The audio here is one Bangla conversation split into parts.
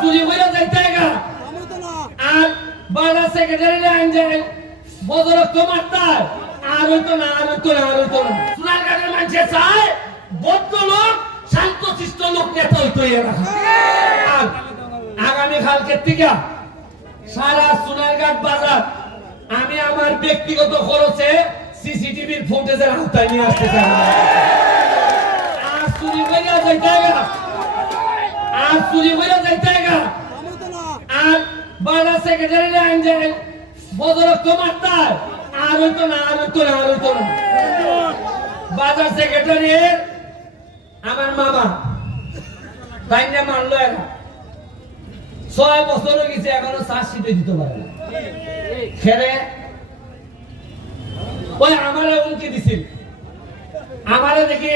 চুরি হইয়া যাইতে আর বাড়া সেক্রেটারি আইন যায় বদল তোমার তার আর হইতো না, আর হইতো না, আর হইতো না। সোনারঘাটের মানুষে চায় বদ্ধ লোক শান্ত শিষ্ট লোক নেতা হইতো আর আগামী কালকে থেকে সারা সোনারঘাট বাজার আমি আমার ব্যক্তিগত খরচে সিসিটিভির ফুটেজের আওতায় নিয়ে আসতে চাই। আর চুরি হইয়া যাইতে চুরি হইয়া যাইতে আর বাড়া সেক্রেটারি আইন যায় বদল তোমার তার আর হইতো না, আর হইতো না, আর হইতো না। বাজার সেক্রেটারি আমার মামা তাই মানলো এরা। ছয় বছর হয়ে গেছে, এখনও চার্জশিটে দিতে পারে না। খেরে ওই আমারে উমকি দিছিল। আমারে দেখে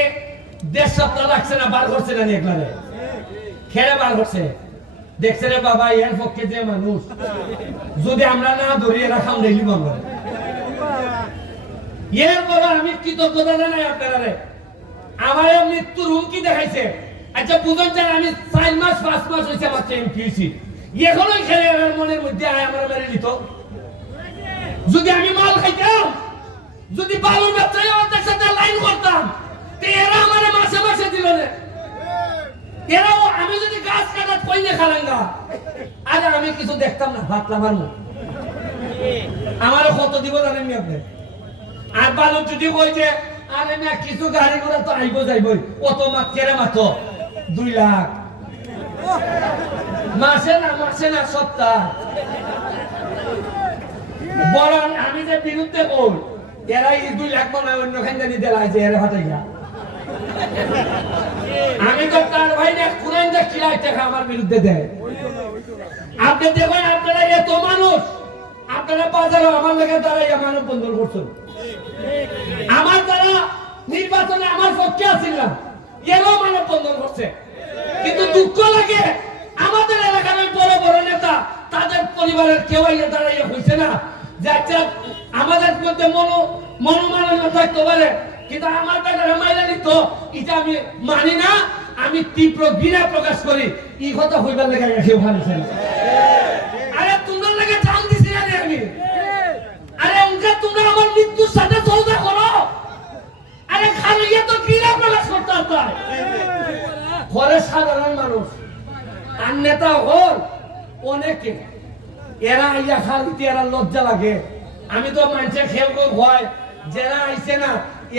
দেড় সপ্তাহ লাগছে না, বার করছে না একবারে খেরে বার করছে দেখছে রে বাবা, এর পক্ষে যে মানুষ। যদি আমরা না ধরিয়ে রাখাম দেখলি আমরা এর পরে আমি কৃতজ্ঞতা জানাই আপনারা আমার মৃত্যুর হুমকি দেখাইছে। আচ্ছা বুঝুন যে আমি চার মাস, পাঁচ মাস হয়েছে আমার এমপি হয়েছি এখনোই খেলে আমার মনের মধ্যে আয় আমার মেরে নিত। যদি আমি মাল খাইতাম, যদি বালু ব্যবসায়ী সাথে লাইন করতাম এরা আমার মাসে মাসে দিল না এরাও আমি যদি গাছ কাটা কইলে খালাঙ্গা আরে আমি কিছু দেখতাম না আমার আমারও কত দিব জানেন আপনি? আর বালু যদি কই যে, আরে না, কিছু গাড়ি ঘোড়া তো আইব যাইবই। কত মাত কেরে মাত্র দুই লাখ। মাসে না মাসে না, সপ্তাহ। বরং আমি যে বিরুদ্ধে কই এরা এই দুই লাখ মনে অন্য খান জানি দেলা যে এরা ফাটাইয়া আমি তো টাকা কিন্তু দুঃখ লাগে, আমাদের এলাকার বড় বড় নেতা, তাদের পরিবারের কেউ দাঁড়াইয়া হয়েছে না। যে আচ্ছা আমাদের মধ্যে মনো, মনোমালিন্য থাকতে পারে, কিন্তু আমার বেটারা মাইরা নিত, এটা আমি মানি না। আমি তীব্র ঘৃণা প্রকাশ করি। এই কথা হইবার লেগে কেউ ভাবছে না। আরে দিছি আমি। আরে উনকে তোমরা আমার মৃত্যুর সাথে করো। আরে খালি তো ঘৃণা প্রকাশ করতে ঘরে সাধারণ মানুষ। আর নেতা হল অনেকে। এরা আইয়া খালিতে এরা লজ্জা লাগে। আমি তো মানুষের কই হয় যারা আইছে না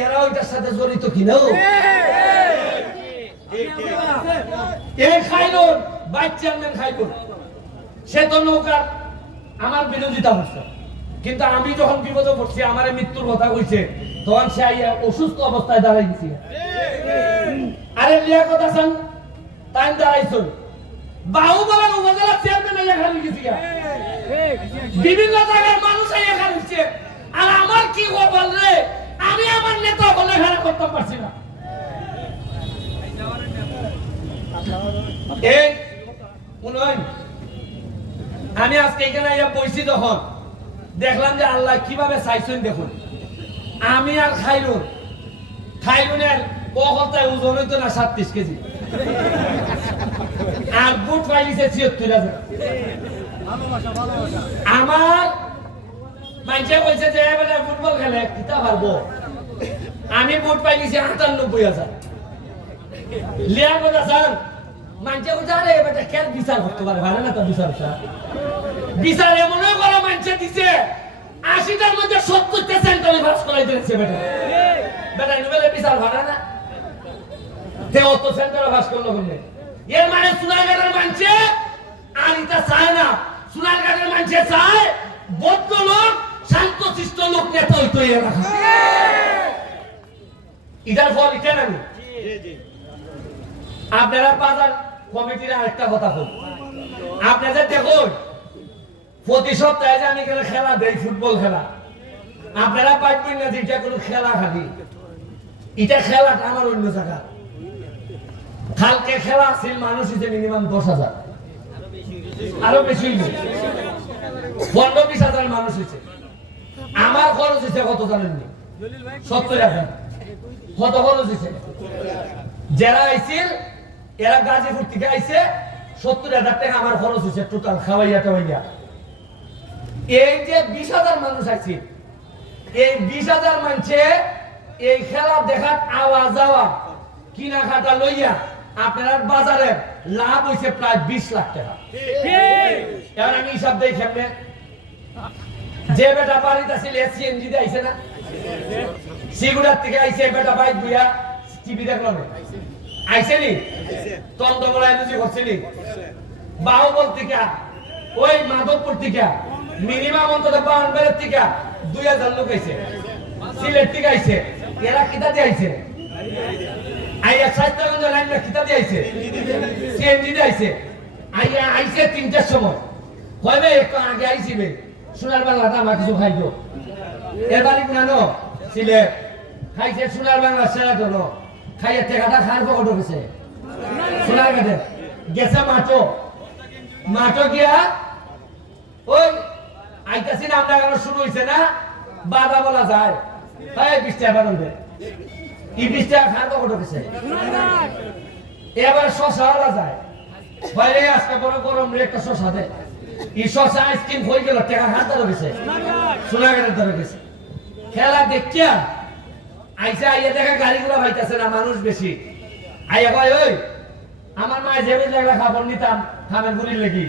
এরা ওইটার সাথে জড়িত কিনা? সে তো আমার বিরোধিতা করছে। কিন্তু আমি যখন বিপদে পড়ছি, আমার মৃত্যুর কথা কইছে, তখন সে অসুস্থ অবস্থায় আরে বাহুবলের উপজেলা বিভিন্ন কি আমি বলে খারাপ করতে পারছি না এই উন্নয়ন আমি আজকে এখানে আইয়া বইছি যখন দেখলাম যে আল্লাহ কীভাবে চাইছেন দেখুন। আমি আর খাইলুন খাইলুনের কখতায় ওজন হইতো না সাতত্রিশ কেজি। আর বুট পাইলিছে ছিয়ত্তর হাজার। আমার মানুষে বলছে যে এবারে ফুটবল খেলে, কিতা পারব? আমি বুট পাইলিছি আটানব্বই হাজার। লিয়া কথা বলছে আরে এবারে খেল বিচার করতে পারে? ভালো না তো বিচার বিচার এমনও করা মানুষে দিছে। আশিটার মধ্যে সত্তরটা সেন্টারে ভাস করাই দিয়েছে বেটা। বেটা নিবেলে বিচার ভাড়া না। তে অত সেন্টারে ভাস করল বললে। এর মানে সোনারগাঁয়ের মানুষে আর এটা চায় না। সোনারগাঁয়ের মানুষে চায় বদ্ধ লোক শান্ত শিষ্ট লোক নেতা হইতো এরা ইটার ফল এটা নামি আপনারা বাজার কমিটির আরেকটা কথা বল। আপনাদের দেখুন, প্রতি সপ্তাহে যে আমি খেলা দেই, ফুটবল খেলা, আপনারা পাইবেন না যে এটা কোনো খেলা খালি। এটা খেলাটা আমার অন্য জায়গা। কালকে খেলা আছিল, মানুষ হচ্ছে মিনিমাম দশ হাজার। আরও বেশি পনেরো বিশ হাজার মানুষ হয়েছে আমার খরচ হয়েছে কত জানেননি সত্তর হাজার। কত খরচ হয়েছে যারা আইছিল এরা গাজীপুর থেকে আইছে, সত্তর হাজার টাকা আমার খরচ হয়েছে টোটাল খাওয়াইয়া টাওয়াইয়া। এই যে বিশ হাজার মানুষ আছে এই বিশ হাজার মানুষে এই খেলা দেখার আওয়াজ যাওয়া কিনা খাটা লইয়া আপনার বাজারে লাভ হয়েছে প্রায় বিশ লাখ টাকা। এবার আমি হিসাব দেই কেমনে যে বেটা বাড়িতে আছিল সিএনজি দিয়ে আইছে না? সিগুড়ার থেকে আইছে বেটা বাইক বুয়া টিভি দেখল আইছে নি? আইয়া আইছে। তিনটার সময়। কয়বে একটু আগে আইছি বে। সোনার বাংলাটা আমার কিছু খাইতো এবারে নানো, সিলেট। খাইছে সোনার বাংলা, সেরা খাইয়ে টেকাটা খার পকট গেছে? মাঠো গিয়া ওই আইতাছি না এখন শুরু হইছে না? বাধা বলা যায়। বিশ টাকা বেতন দে। ই বিশ টাকা খার পকট গেছে এবার শশা ওরা যায়। বাইরে আজকে বড় গরম, রে একটা শশা দে। ই শশা? আইসক্রিম হয়ে গেল, টাকা খার ধরে গেছে সোনাগারের ধরে গেছে খেলা দেখিয়া আইসা আইয়া দেখা গাড়িগুলো ভাইতাছে না, মানুষ বেশি। আইয়া কয়, ওই, আমার মায়ে যে জায়গা খাবার নিতাম, খাবেন গুলির লেগি।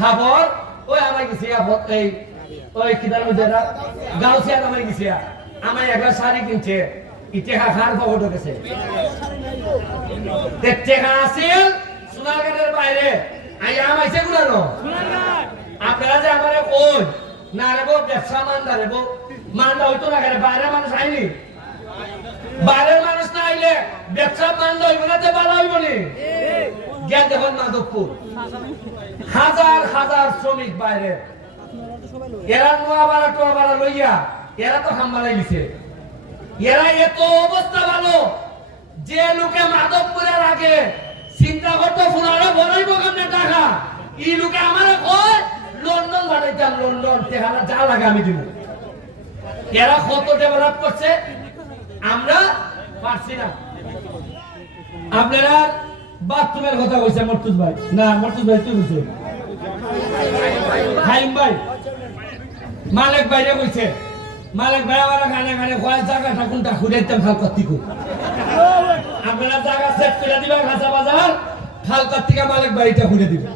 খাবার? ওই আমার গেছি এই, ওই কিদার মধ্যে গাউসিয়া আমার গেছি আমার একটা শাড়ি কিনছে। ইটেহা খার খবর ঢুকেছে। টেকা আছিল সোনারগাঁয়ের বাইরে। আইয়া আমাইছে গুলানো আপনারা যে আমার কই, না রেবো ব্যবসা মান্দা রেবো মান্দা হইতো না কেন? মানুষ আইনি। বাইরের মানুষ আইলে ব্যবসা মান্দা হইব না ভালো হইব নি? দেখুন মাধবপুর। হাজার হাজার শ্রমিক বাইরে। এরা নোয়া বাড়া, টোয়া বাড়া লইয়া, এরা তো হাম্বালাই দিছে এরা এত অবস্থা ভালো, যে লোকে মাধবপুরের আগে চিন্তা করতো ফোনারা বড়াইব কেমনে টাকা? ই লোকে আমার কয়, লন্ডন পাঠাইতাম, লন্ডন, তেহারা, যা লাগে আমি দিব। এরা কত ডেভেলপ করছে। আমরা পারছি না। আপনারা বাথরুমের কথা কইছে মর্তুজ ভাই। না, মর্তুজ ভাই তুই বলছো হাইম ভাই। মালিক বাইরে কইছে, মালিক ভাই আমার গানে গানে কয়, জায়গাটা কোনটা খুঁড়াইতাম খাল কার্তিকু আপনারা জায়গা সেট করে দিবেন খাসা বাজার খাল কার্তিকা মালিক বাড়িটা খুঁড়ে দিবেন